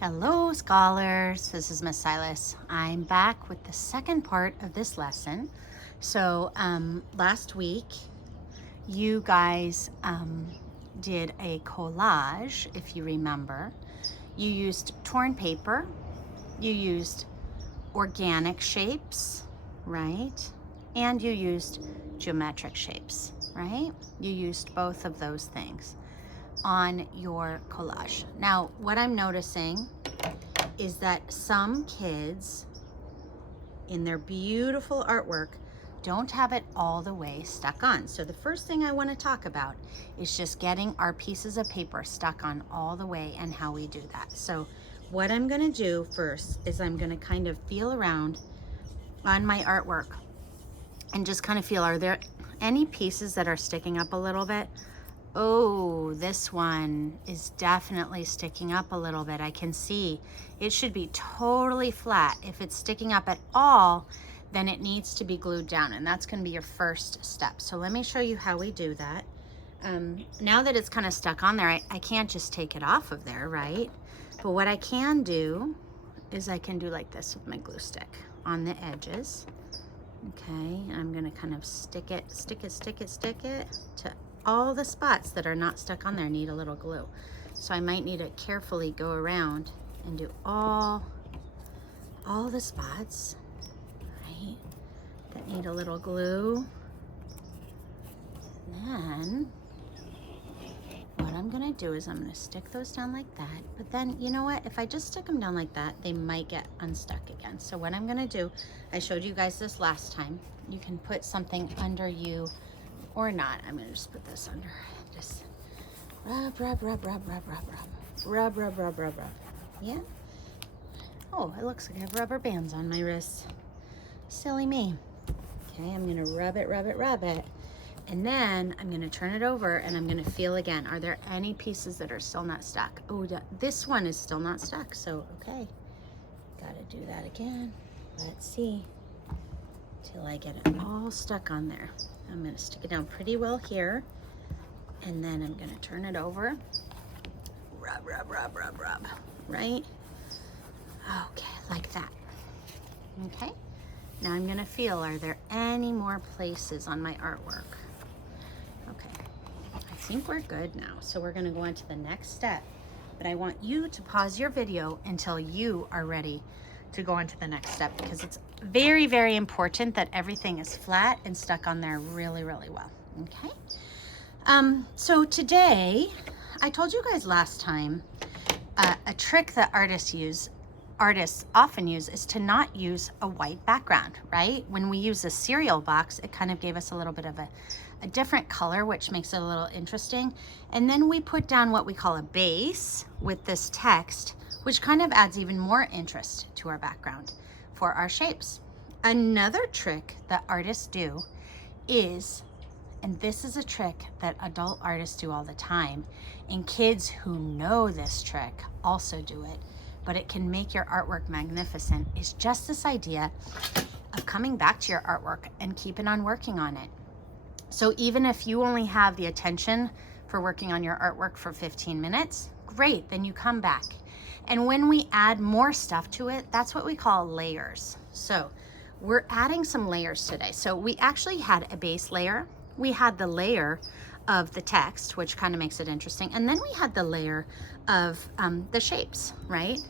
Hello, scholars. This is Miss Silas. I'm back with the second part of this lesson. So, last week, you guys did a collage, if you remember. You used torn paper, you used organic shapes, right? And you used geometric shapes, right? You used both of those things on your collage. Now, what I'm noticing is that some kids in their beautiful artwork don't have it all the way stuck on. So the first thing I want to talk about is just getting our pieces of paper stuck on all the way and how we do that. So what I'm going to do first is I'm going to kind of feel around on my artwork and just kind of feel, are there any pieces that are sticking up a little bit? Oh, this one is definitely sticking up a little bit. I can see it should be totally flat. If it's sticking up at all, then it needs to be glued down, and that's going to be your first step. So let me show you how we do that. Now that it's kind of stuck on there, I can't just take it off of there, right? But what I can do is I can do like this with my glue stick on the edges. Okay, and I'm going to kind of stick it to all the spots that are not stuck on there need a little glue. So I might need to carefully go around and do all the spots, right, that need a little glue. And then what I'm gonna do is I'm gonna stick those down like that, but then you know what, if I just stick them down like that, they might get unstuck again. So what I'm gonna do, I showed you guys this last time, you can put something under you or not. I'm gonna just put this under. Just rub. Yeah. Oh, it looks like I have rubber bands on my wrists. Silly me. Okay, I'm gonna rub it. And then I'm gonna turn it over and I'm gonna feel again. Are there any pieces that are still not stuck? Oh, this one is still not stuck. So, okay, gotta do that again. Let's see. Till I get it all stuck on there. I'm going to stick it down pretty well here, and then I'm going to turn it over. Rub, right? Okay, like that. Okay, now I'm going to feel, are there any more places on my artwork? Okay, I think we're good now. So we're going to go on to the next step, but I want you to pause your video until you are ready to go on to the next step, because it's very, very important that everything is flat and stuck on there really, really well. Okay. So today, I told you guys last time, a trick that artists often use is to not use a white background, right? When we use a cereal box, it kind of gave us a little bit of a different color, which makes it a little interesting. And then we put down what we call a base with this text, which kind of adds even more interest to our background for our shapes. Another trick that artists do is, and this is a trick that adult artists do all the time, and kids who know this trick also do it, but it can make your artwork magnificent, is just this idea of coming back to your artwork and keeping on working on it. So even if you only have the attention for working on your artwork for 15 minutes, great, then you come back. And when we add more stuff to it, that's what we call layers. So we're adding some layers today. So we actually had a base layer. We had the layer of the text, which kind of makes it interesting. And then we had the layer of the shapes, right?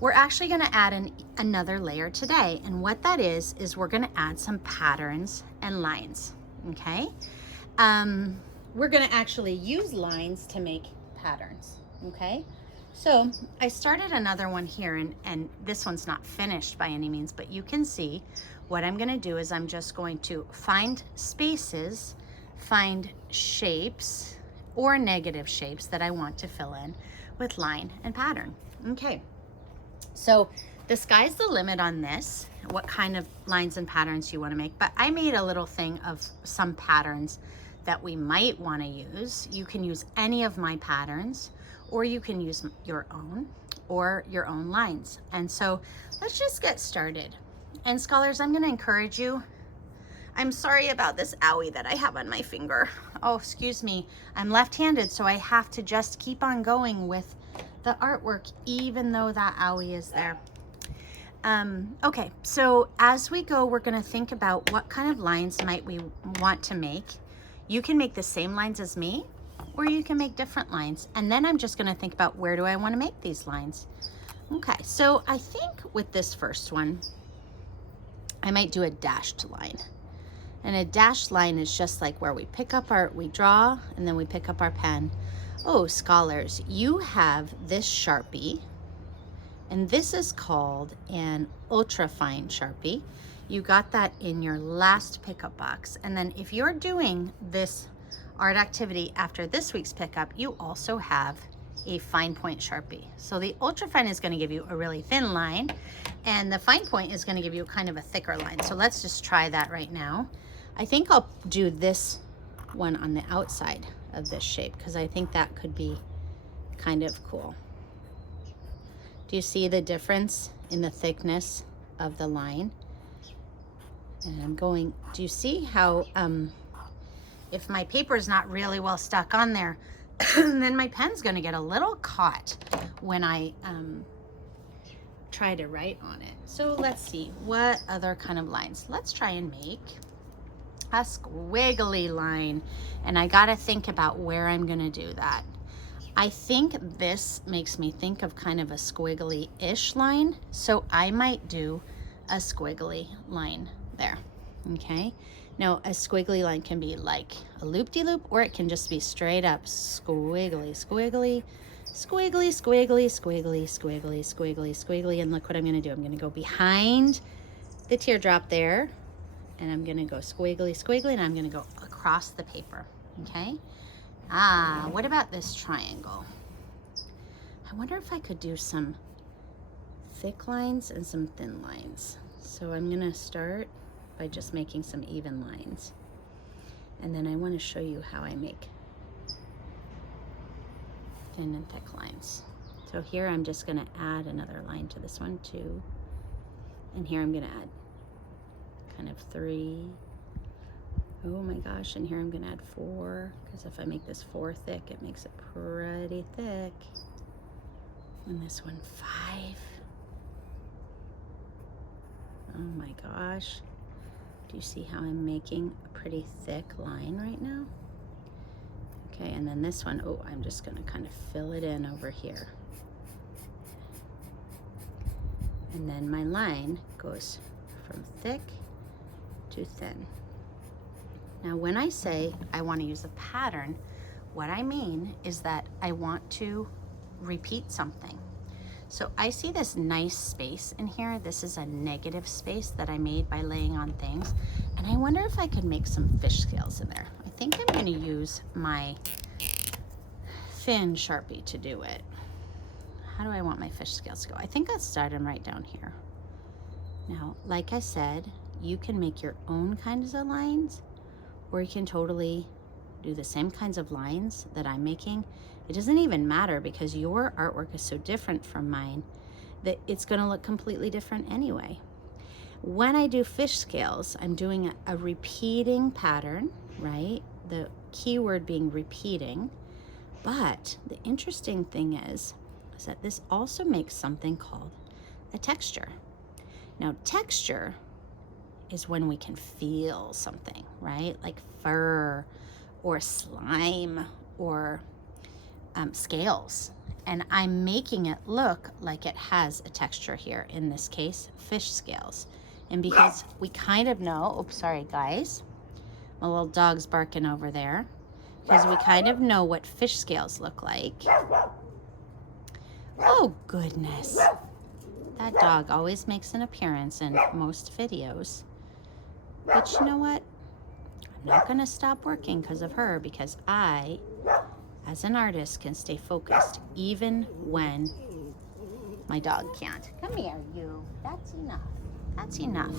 We're actually gonna add another layer today. And what that is we're gonna add some patterns and lines, okay? We're gonna actually use lines to make patterns, okay? So I started another one here, and this one's not finished by any means, but you can see what I'm gonna do is I'm just going to find spaces, find shapes or negative shapes that I want to fill in with line and pattern. Okay, so the sky's the limit on this, what kind of lines and patterns you wanna make, but I made a little thing of some patterns that we might wanna use. You can use any of my patterns, or you can use your own or your own lines. And so let's just get started. And scholars, I'm gonna encourage you. I'm sorry about this owie that I have on my finger. Oh, excuse me. I'm left-handed, so I have to just keep on going with the artwork, even though that owie is there. Okay, so as we go, we're gonna think about what kind of lines might we want to make. You can make the same lines as me, or you can make different lines. And then I'm just gonna think about where do I wanna make these lines. Okay, so I think with this first one, I might do a dashed line. And a dashed line is just like where we pick up we draw, and then we pick up our pen. Oh, scholars, you have this Sharpie, and this is called an ultra fine Sharpie. You got that in your last pickup box. And then if you're doing this art activity after this week's pickup, you also have a fine point Sharpie. So the ultra fine is going to give you a really thin line, and the fine point is going to give you kind of a thicker line. So let's just try that right now. I think I'll do this one on the outside of this shape because I think that could be kind of cool. Do you see the difference in the thickness of the line? And I'm going, do you see how, if my paper is not really well stuck on there, then my pen's gonna get a little caught when I try to write on it. So let's see, what other kind of lines? Let's try and make a squiggly line. And I gotta think about where I'm gonna do that. I think this makes me think of kind of a squiggly-ish line. So I might do a squiggly line there, okay? Now, a squiggly line can be like a loop-de-loop, or it can just be straight up squiggly, squiggly, squiggly, squiggly, squiggly, squiggly, squiggly, squiggly. And look what I'm gonna do. I'm gonna go behind the teardrop there, and I'm gonna go squiggly, squiggly, and I'm gonna go across the paper, okay? What about this triangle? I wonder if I could do some thick lines and some thin lines. So I'm gonna start by just making some even lines. And then I wanna show you how I make thin and thick lines. So here I'm just gonna add another line to this one too. And here I'm gonna add kind of 3. Oh my gosh, and here I'm gonna add 4, because if I make this 4 thick, it makes it pretty thick. And this one 5. Oh my gosh. Do you see how I'm making a pretty thick line right now? Okay, and then this one, oh, I'm just gonna kind of fill it in over here. And then my line goes from thick to thin. Now, when I say I want to use a pattern, what I mean is that I want to repeat something. So I see this nice space in here. This is a negative space that I made by laying on things. And I wonder if I could make some fish scales in there. I think I'm going to use my thin Sharpie to do it. How do I want my fish scales to go? I think I'll start them right down here. Now, like I said, you can make your own kinds of lines, or you can totally do the same kinds of lines that I'm making. It doesn't even matter because your artwork is so different from mine that it's gonna look completely different anyway. When I do fish scales, I'm doing a repeating pattern, right? The key word being repeating. But the interesting thing is that this also makes something called a texture. Now, texture is when we can feel something, right? Like fur or slime or scales. And I'm making it look like it has a texture here, in this case, fish scales. And because we kind of know, oops, sorry guys, my little dog's barking over there, because we kind of know what fish scales look like. Oh goodness. That dog always makes an appearance in most videos. But you know what? I'm not gonna stop working because of her, because I, as an artist, can stay focused even when my dog can't. Come here, you. That's enough. That's enough.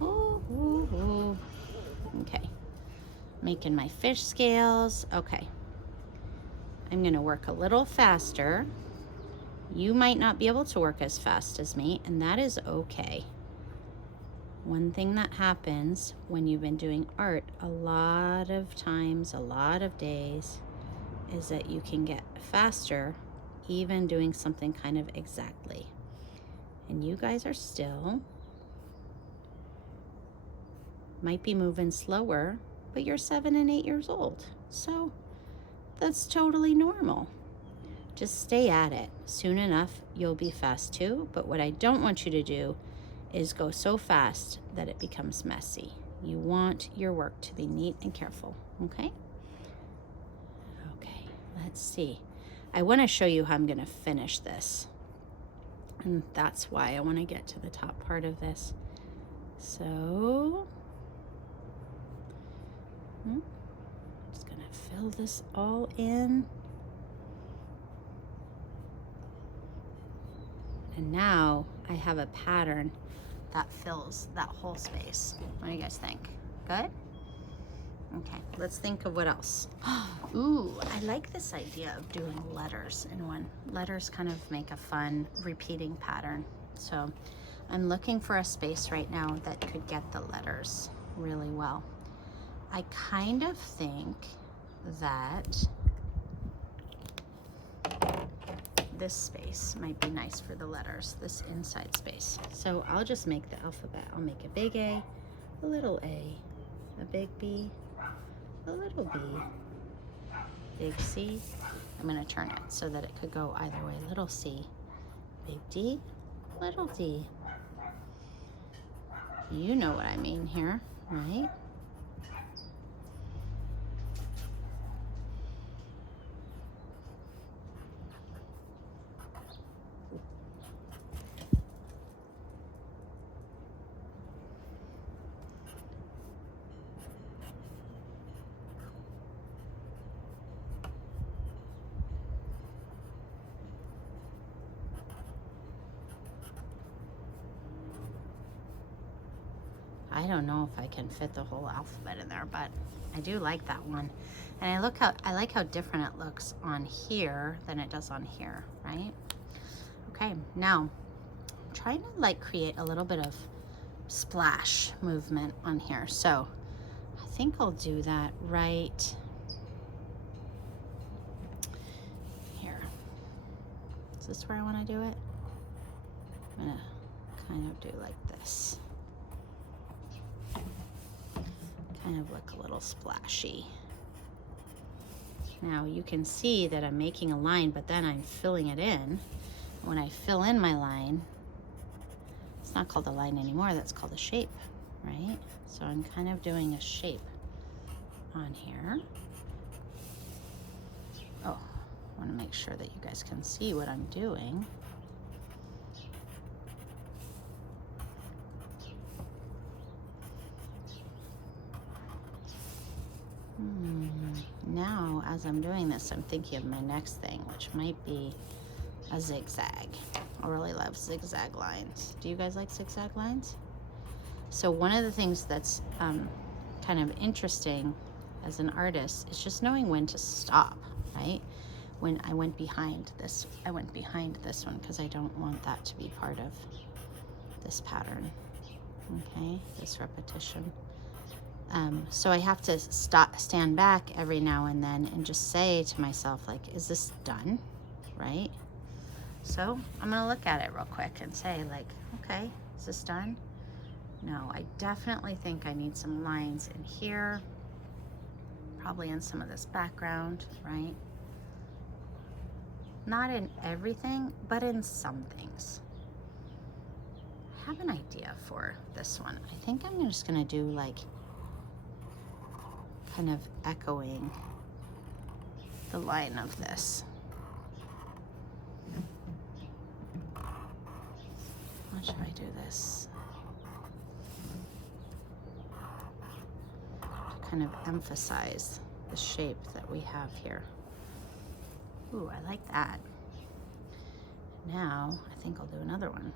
Ooh, ooh, ooh. Okay. Making my fish scales. Okay. I'm gonna work a little faster. You might not be able to work as fast as me, and that is okay. One thing that happens when you've been doing art a lot of times, a lot of days, is that you can get faster even doing something kind of exactly. And you guys are still, might be moving slower, but you're 7 and 8 years old. So that's totally normal. Just stay at it. Soon enough, you'll be fast too. But what I don't want you to do is go so fast that it becomes messy. You want your work to be neat and careful, okay? Okay, let's see. I want to show you how I'm going to finish this. And that's why I want to get to the top part of this. So, I'm just going to fill this all in. And now I have a pattern that fills that whole space. What do you guys think? Good? Okay, let's think of what else. Ooh, I like this idea of doing letters in one. Letters kind of make a fun repeating pattern. So I'm looking for a space right now that could get the letters really well. I kind of think that this space might be nice for the letters, this inside space. So I'll just make the alphabet. I'll make a big A, a little A, a big B, a little B, big C. I'm going to turn it so that it could go either way. Little C, big D, little d. You know what I mean here, right? I don't know if I can fit the whole alphabet in there, but I do like that one. And I like how different it looks on here than it does on here, right? Okay, now I'm trying to like create a little bit of splash movement on here. So I think I'll do that right here. Is this where I want to do it? I'm gonna kind of do like this. Kind of look a little splashy. Now you can see that I'm making a line, but then I'm filling it in. When I fill in my line, it's not called a line anymore, that's called a shape, right? So I'm kind of doing a shape on here. Oh, I want to make sure that you guys can see what I'm doing. Now, as I'm doing this, I'm thinking of my next thing, which might be a zigzag. I really love zigzag lines. Do you guys like zigzag lines? So one of the things that's kind of interesting as an artist is just knowing when to stop, right? When I went behind this one because I don't want that to be part of this pattern, okay? This repetition. So I have to stand back every now and then and just say to myself, like, is this done, right? So I'm gonna look at it real quick and say, like, okay, is this done? No, I definitely think I need some lines in here, probably in some of this background, right? Not in everything, but in some things. I have an idea for this one. I think I'm just gonna do like kind of echoing the line of this. How should I do this? To kind of emphasize the shape that we have here. Ooh, I like that. Now, I think I'll do another one.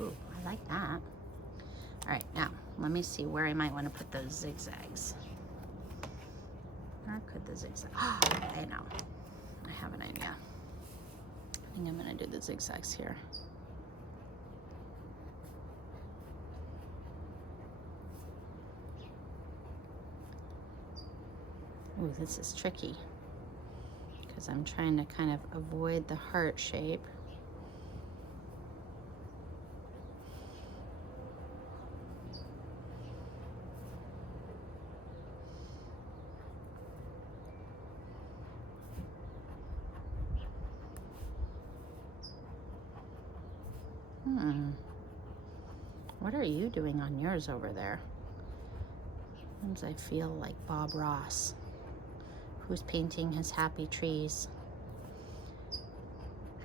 Ooh, I like that. All right, let me see where I might want to put those zigzags. Where could the zigzag? I know. I have an idea. I think I'm going to do the zigzags here. Ooh, this is tricky because I'm trying to kind of avoid the heart shape. What are you doing on yours over there? Sometimes I feel like Bob Ross, who's painting his happy trees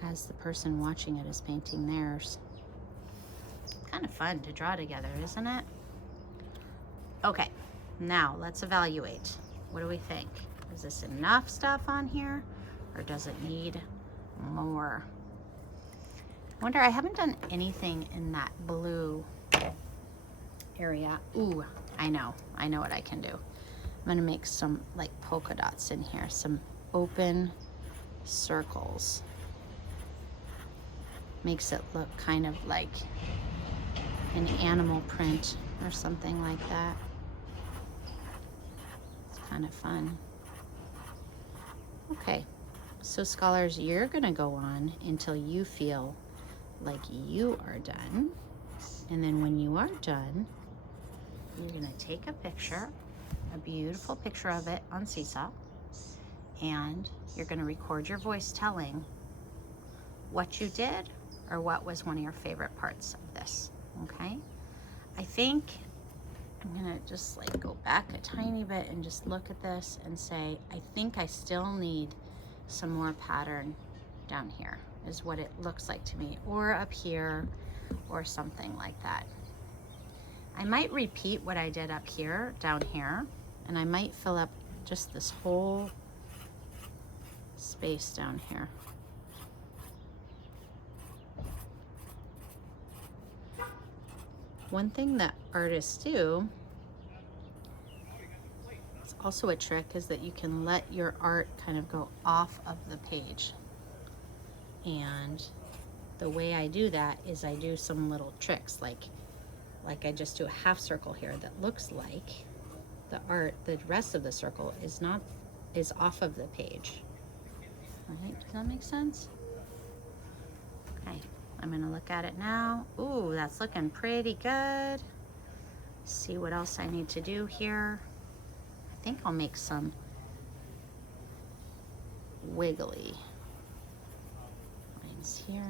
as the person watching it is painting theirs. Kind of fun to draw together, isn't it? Okay, now let's evaluate. What do we think? Is this enough stuff on here, or does it need more? I wonder, I haven't done anything in that blue area. Ooh, I know what I can do. I'm gonna make some like polka dots in here, some open circles. Makes it look kind of like an animal print or something like that. It's kind of fun. Okay, so scholars, you're gonna go on until you feel like you are done. And then when you are done, you're gonna take a picture, a beautiful picture of it on Seesaw, and you're gonna record your voice telling what you did or what was one of your favorite parts of this, okay? I think I'm gonna just like go back a tiny bit and just look at this and say, I think I still need some more pattern down here, is what it looks like to me, or up here, or something like that. I might repeat what I did up here, down here, and I might fill up just this whole space down here. One thing that artists do, it's also a trick, is that you can let your art kind of go off of the page. And the way I do that is I do some little tricks, like I just do a half circle here that looks like the art, the rest of the circle is off of the page. All right, does that make sense? Okay, I'm gonna look at it now. Ooh, that's looking pretty good. See what else I need to do here. I think I'll make some wiggly lines here.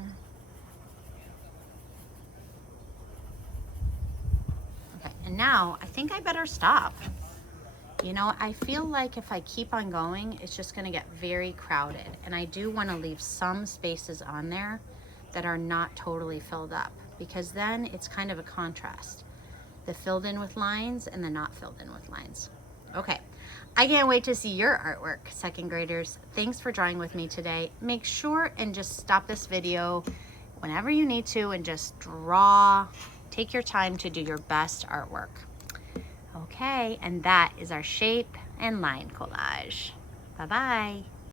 Okay, and now I think I better stop. You know, I feel like if I keep on going, it's just gonna get very crowded. And I do wanna leave some spaces on there that are not totally filled up, because then it's kind of a contrast. The filled in with lines and the not filled in with lines. Okay, I can't wait to see your artwork, second graders. Thanks for drawing with me today. Make sure and just stop this video whenever you need to and just draw. Take your time to do your best artwork. Okay, and that is our shape and line collage. Bye-bye.